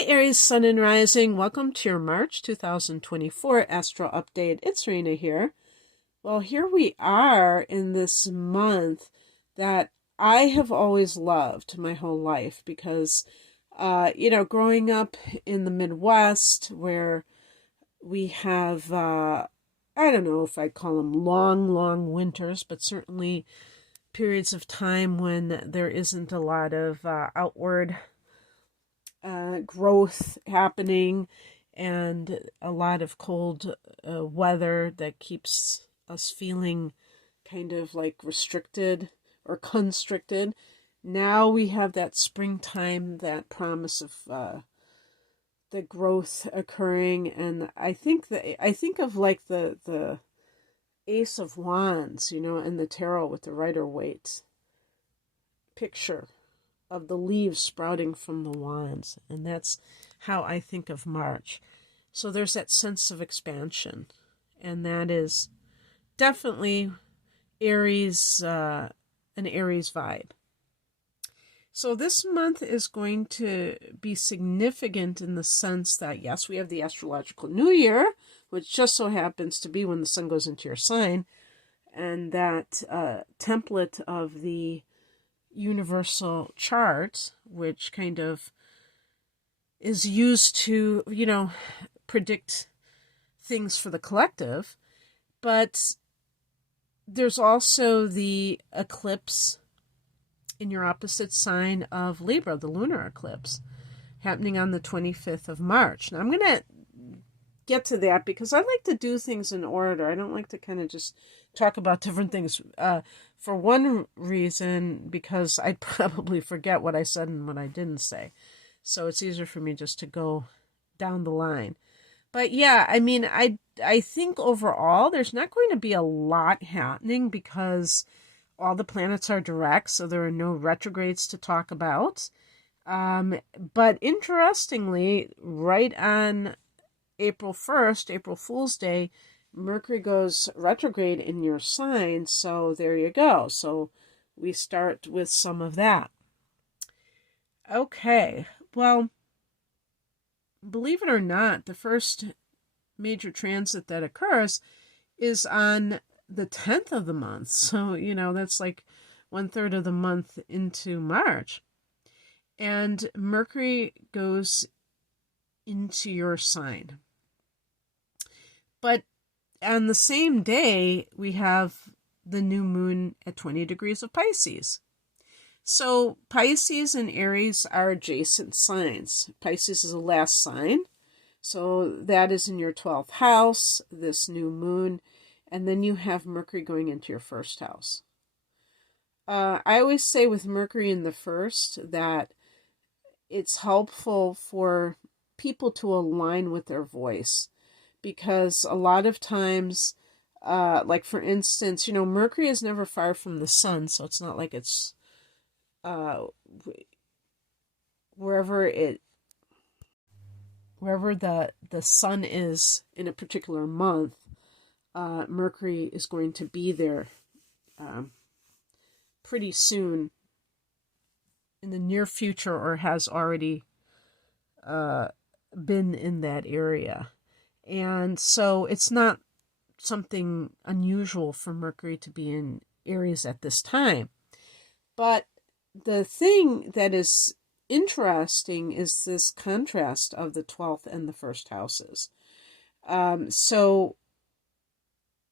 Hi, Aries, Sun and Rising. Welcome to your March 2024 Astro Update. It's Rena here. Well, here we are in this month that I have always loved my whole life because, growing up in the Midwest where we have, I don't know if I call them long winters, but certainly periods of time when there isn't a lot of outward growth happening and a lot of cold weather that keeps us feeling kind of like restricted or constricted. Now we have that springtime, that promise of the growth occurring, and I think of like the Ace of Wands, in the tarot with the Rider-Waite picture of the leaves sprouting from the wands. And that's how I think of March. So there's that sense of expansion. And that is definitely Aries, an Aries vibe. So this month is going to be significant in the sense that, yes, we have the astrological new year, which just so happens to be when the sun goes into your sign. And that template of the universal chart, which kind of is used to, predict things for the collective. But there's also the eclipse in your opposite sign of Libra, the lunar eclipse, happening on the 25th of March. Now, I'm going to get to that because I like to do things in order. I don't like to kind of just talk about different things. For one reason, because I'd probably forget what I said and what I didn't say. So it's easier for me just to go down the line. But yeah, I think overall there's not going to be a lot happening because all the planets are direct, so there are no retrogrades to talk about. But interestingly, right on April 1st, April Fool's Day, Mercury goes retrograde in your sign, so there you go. So we start with some of that. Okay, well, believe it or not, the first major transit that occurs is on the 10th of the month. So, that's like 1/3 of the month into March. And Mercury goes into your sign. But on the same day, we have the new moon at 20 degrees of Pisces. So Pisces and Aries are adjacent signs. Pisces is the last sign. So that is in your 12th house, this new moon. And then you have Mercury going into your first house. I always say with Mercury in the first that it's helpful for people to align with their voice. Because a lot of times, like for instance, Mercury is never far from the sun, so it's not like it's wherever the sun is in a particular month, Mercury is going to be there pretty soon in the near future, or has already been in that area. And so it's not something unusual for Mercury to be in Aries at this time. But the thing that is interesting is this contrast of the 12th and the first houses. So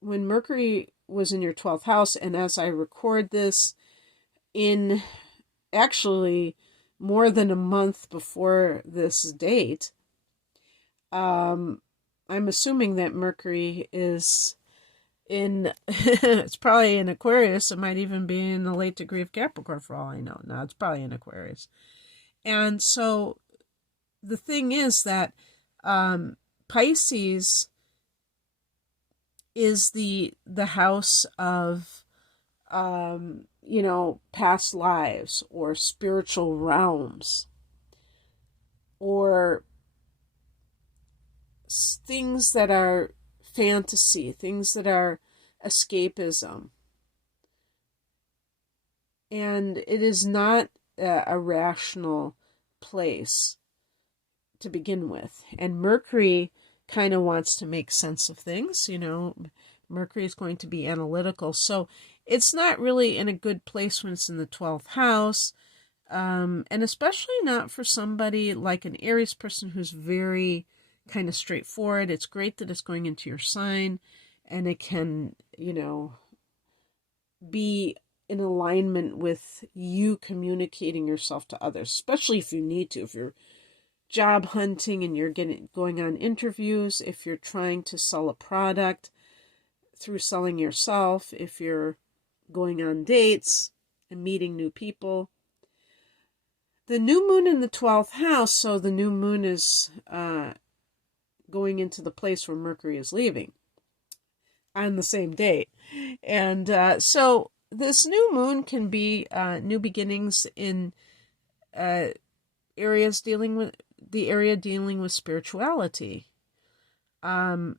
when Mercury was in your 12th house, and as I record this in actually more than a month before this date, I'm assuming that Mercury is in, it's probably in Aquarius. It might even be in the late degree of Capricorn for all I know. No, it's probably in Aquarius. And so the thing is that Pisces is the house of, past lives or spiritual realms or things that are fantasy, things that are escapism. And it is not a rational place to begin with. And Mercury kind of wants to make sense of things, you know. Mercury is going to be analytical. So it's not really in a good place when it's in the 12th house. And especially not for somebody like an Aries person who's very kind of straightforward. It's great that it's going into your sign and it can, you know, be in alignment with you communicating yourself to others, especially if you need to, if you're job hunting and you're going on interviews, if you're trying to sell a product through selling yourself, if you're going on dates and meeting new people. The new moon in the 12th house, so the new moon is going into the place where Mercury is leaving on the same date. And so this new moon can be new beginnings in areas dealing with spirituality. You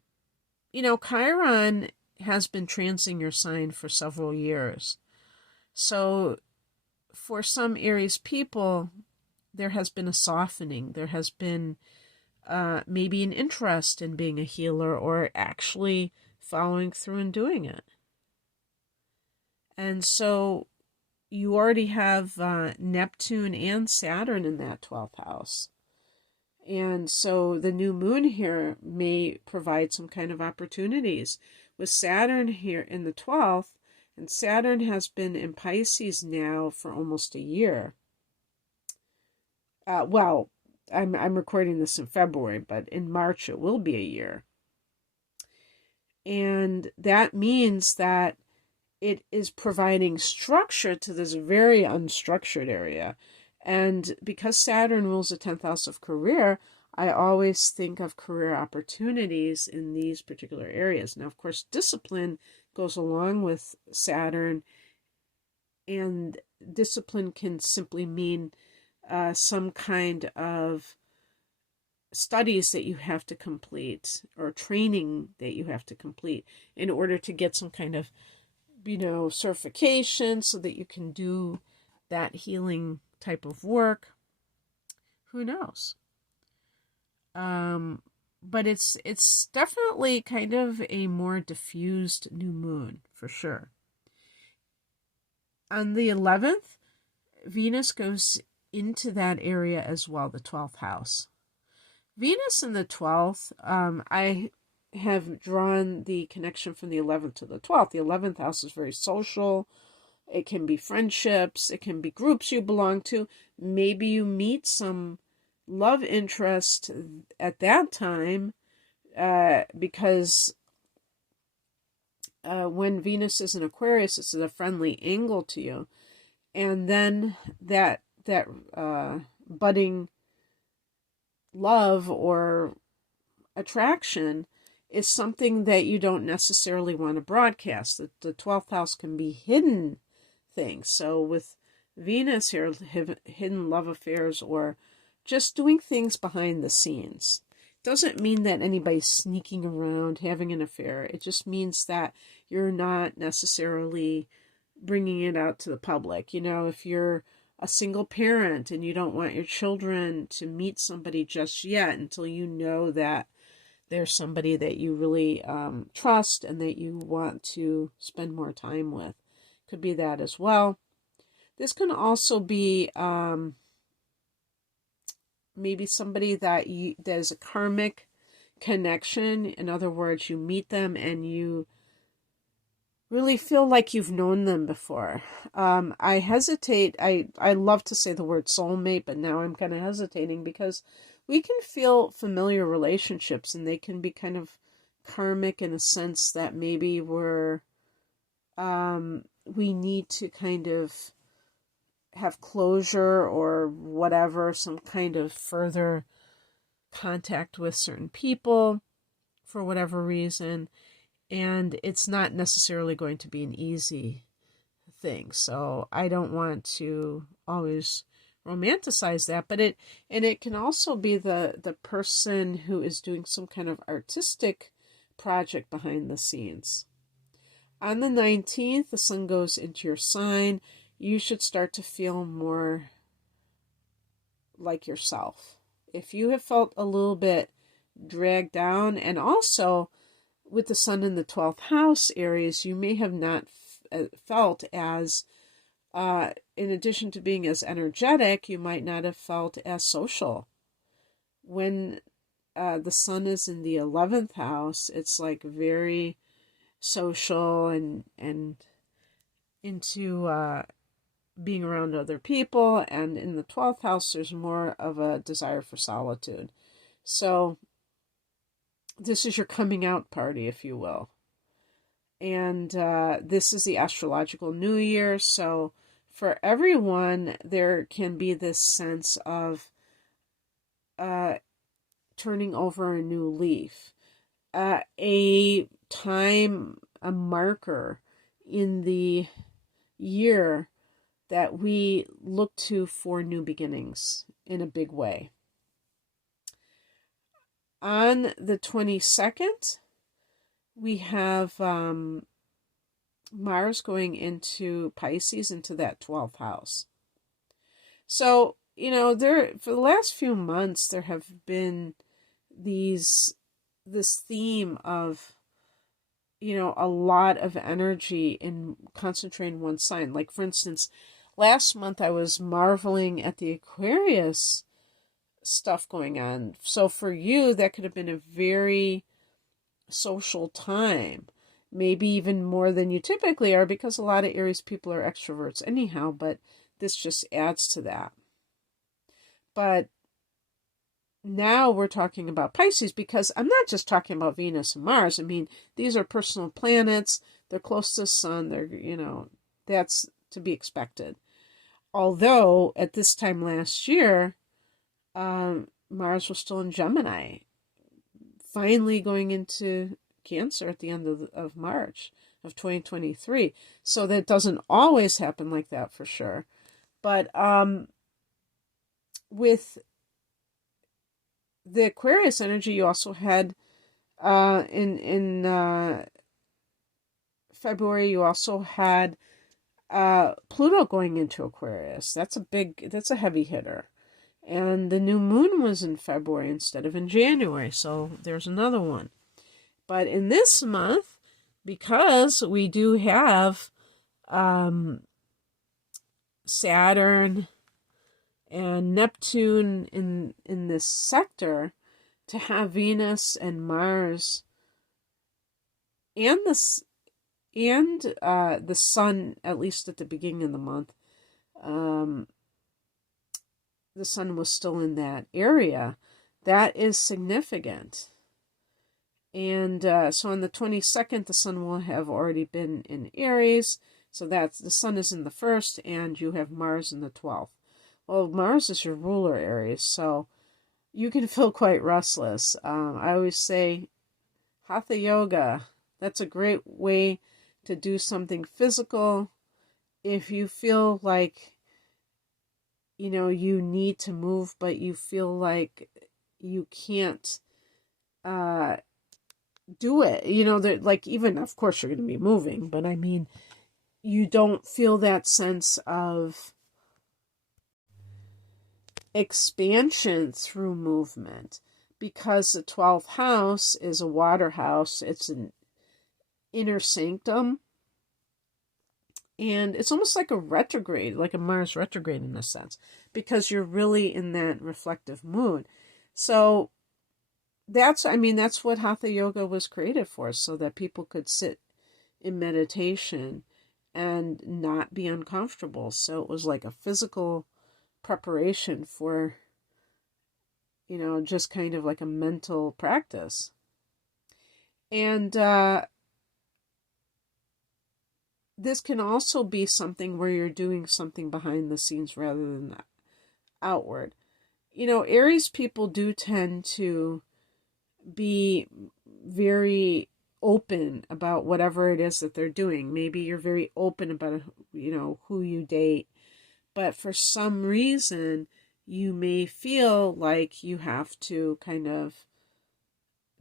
know, Chiron has been transing your sign for several years. So for some Aries people, there has been a softening. There has been maybe an interest in being a healer or actually following through and doing it. And so you already have Neptune and Saturn in that 12th house. And so the new moon here may provide some kind of opportunities. With Saturn here in the 12th, and Saturn has been in Pisces now for almost a year. Well, I'm recording this in February, but in March it will be a year. And that means that it is providing structure to this very unstructured area. And because Saturn rules the 10th house of career, I always think of career opportunities in these particular areas. Now, of course, discipline goes along with Saturn, and discipline can simply mean some kind of studies that you have to complete or training that you have to complete in order to get some kind of, you know, certification so that you can do that healing type of work. Who knows? But it's definitely kind of a more diffused new moon for sure. On the 11th, Venus goes into that area as well, the 12th house. Venus in the 12th, I have drawn the connection from the 11th to the 12th. The 11th house is very social. It can be friendships. It can be groups you belong to. Maybe you meet some love interest at that time because when Venus is in Aquarius, it's at a friendly angle to you. And then that budding love or attraction is something that you don't necessarily want to broadcast. The 12th house can be hidden things. So with Venus here, hidden love affairs or just doing things behind the scenes. Doesn't mean that anybody's sneaking around having an affair. It just means that you're not necessarily bringing it out to the public. You know, if you're a single parent and you don't want your children to meet somebody just yet until you know that there's somebody that you really trust and that you want to spend more time with. Could be that as well. This can also be maybe somebody that is a karmic connection. In other words, you meet them and you really feel like you've known them before. I hesitate. I love to say the word soulmate, but now I'm kind of hesitating because we can feel familiar relationships and they can be kind of karmic in a sense that maybe we need to kind of have closure or whatever, some kind of further contact with certain people for whatever reason. And it's not necessarily going to be an easy thing. So I don't want to always romanticize that, but it can also be the person who is doing some kind of artistic project behind the scenes. On the 19th, the sun goes into your sign. You should start to feel more like yourself. If you have felt a little bit dragged down, and also with the sun in the 12th house, Aries, you may have not felt as, in addition to being as energetic, you might not have felt as social. When the sun is in the 11th house, it's like very social and into being around other people. And in the 12th house, there's more of a desire for solitude. So this is your coming out party, if you will. And this is the astrological new year. So for everyone, there can be this sense of turning over a new leaf, a time, a marker in the year that we look to for new beginnings in a big way. On the 22nd, we have Mars going into Pisces, into that 12th house. So, there for the last few months, there have been this theme of, a lot of energy in concentrating one sign. Like, for instance, last month I was marveling at the Aquarius stuff going on. So for you, that could have been a very social time, maybe even more than you typically are, because a lot of Aries people are extroverts anyhow, but this just adds to that. But now we're talking about Pisces, because I'm not just talking about Venus and Mars. I mean, these are personal planets. They're close to the sun. They're, that's to be expected. Although at this time last year, Mars was still in Gemini, finally going into Cancer at the end of March of 2023. So that doesn't always happen like that, for sure. But with the Aquarius energy, you also had in February, you also had Pluto going into Aquarius. That's a heavy hitter. And the new moon was in February instead of in January. So there's another one. But in this month, because we do have Saturn and Neptune in this sector, to have Venus and Mars and the sun, at least at the beginning of the month, the sun was still in that area. That is significant. And so on the 22nd, the sun will have already been in Aries. So that's, the sun is in the 1st, and you have Mars in the 12th. Well, Mars is your ruler, Aries, so you can feel quite restless. I always say Hatha Yoga, that's a great way to do something physical. If you feel like, you need to move, but you feel like you can't do it, that, like, even, of course you're going to be moving, but I mean, you don't feel that sense of expansion through movement, because the 12th house is a water house. It's an inner sanctum, and it's almost like a retrograde, like a Mars retrograde in a sense, because you're really in that reflective mood. So that's what Hatha Yoga was created for, so that people could sit in meditation and not be uncomfortable. So it was like a physical preparation for, just kind of like a mental practice. And this can also be something where you're doing something behind the scenes rather than outward. Aries people do tend to be very open about whatever it is that they're doing. Maybe you're very open about, who you date, but for some reason you may feel like you have to kind of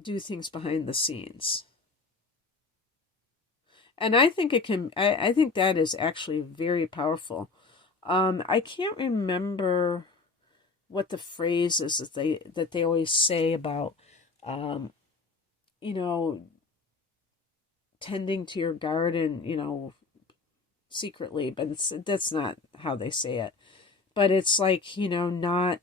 do things behind the scenes. And I think I think that is actually very powerful. I can't remember what the phrase is that they always say about, you know, tending to your garden, you know, secretly, but that's not how they say it. But it's like, you know, not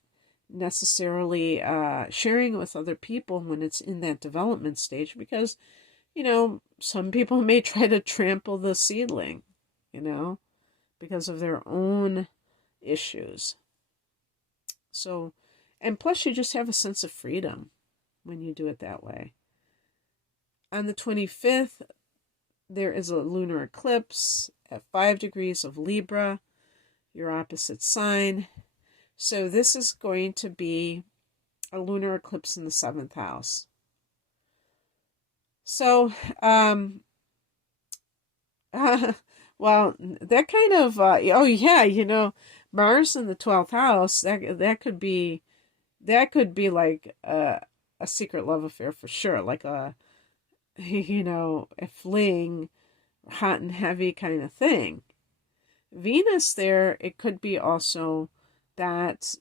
necessarily sharing it with other people when it's in that development stage, because, you know, some people may try to trample the seedling, you know, because of their own issues. So, and plus you just have a sense of freedom when you do it that way. On the 25th, there is a lunar eclipse at 5 degrees of Libra, your opposite sign. So this is going to be a lunar eclipse in the 7th house. So, well, that kind of, oh yeah, you know, Mars in the 12th house, that could be like a secret love affair for sure, like a, you know, a fling, hot and heavy kind of thing. Venus there, it could be also that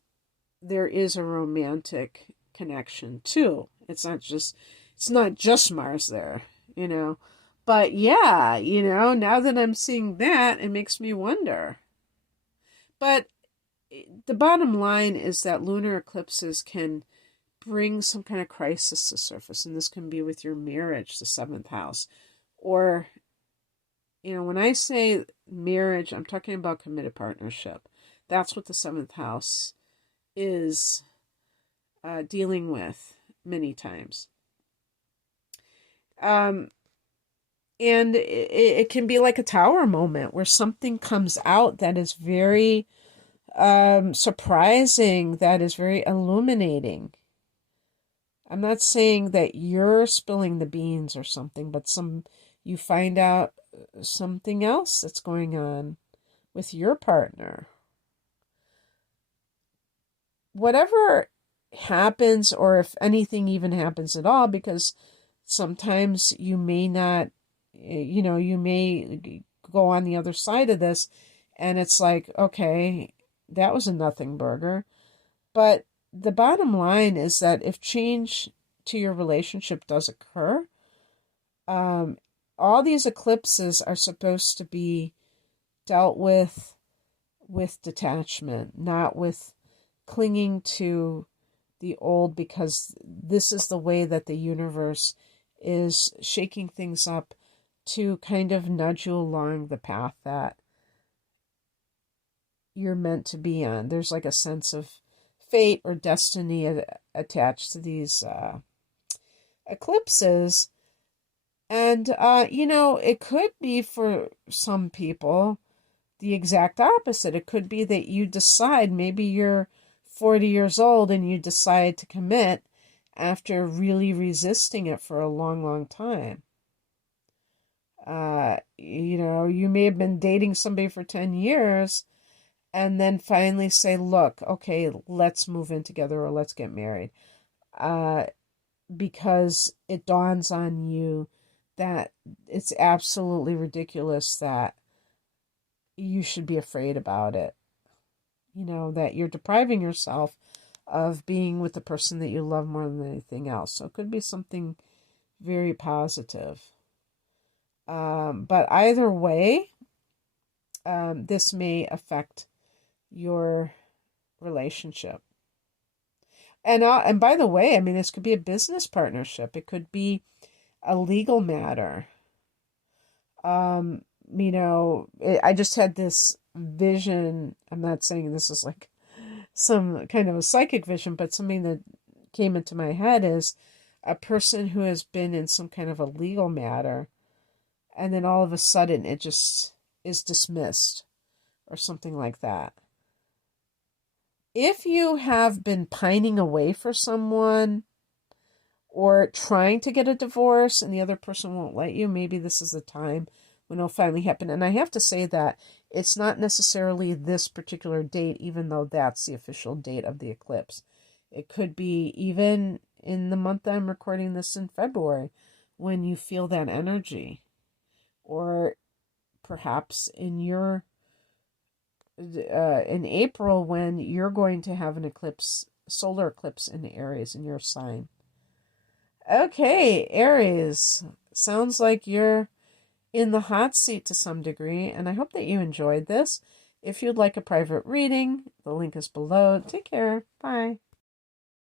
there is a romantic connection too. It's not just Mars there, you know. But yeah, you know, now that I'm seeing that, it makes me wonder. But the bottom line is that lunar eclipses can bring some kind of crisis to surface, and this can be with your marriage, the 7th house. Or, you know, when I say marriage, I'm talking about committed partnership. That's what the 7th house is dealing with many times. And it can be like a tower moment where something comes out that is very surprising, that is very illuminating. I'm not saying that you're spilling the beans or something, but you find out something else that's going on with your partner. Whatever happens, or if anything even happens at all, because sometimes you may not, you know, you may go on the other side of this and it's like, okay, that was a nothing burger. But the bottom line is that if change to your relationship does occur, all these eclipses are supposed to be dealt with detachment, not with clinging to the old, because this is the way that the universe is shaking things up to kind of nudge you along the path that you're meant to be on. There's like a sense of fate or destiny attached to these eclipses. And, you know, it could be for some people the exact opposite. It could be that you decide, maybe you're 40 years old and you decide to commit after really resisting it for a long, long time. You know, you may have been dating somebody for 10 years and then finally say, look, okay, let's move in together or let's get married. Because it dawns on you that it's absolutely ridiculous that you should be afraid about it. You know, that you're depriving yourself of being with the person that you love more than anything else. So it could be something very positive. But either way, this may affect your relationship. And by the way, I mean, this could be a business partnership. It could be a legal matter. You know, I just had this vision. I'm not saying this is like some kind of a psychic vision, but something that came into my head is a person who has been in some kind of a legal matter, and then all of a sudden it just is dismissed or something like that. If you have been pining away for someone or trying to get a divorce and the other person won't let you, maybe this is the time when it'll finally happen. And I have to say that it's not necessarily this particular date, even though that's the official date of the eclipse. It could be even in the month I'm recording this in February, when you feel that energy. Or perhaps in your in April when you're going to have an eclipse, solar eclipse in Aries in your sign. Okay, Aries. Sounds like you're in the hot seat to some degree, and I hope that you enjoyed this. If you'd like a private reading, the link is below. Take care. Bye.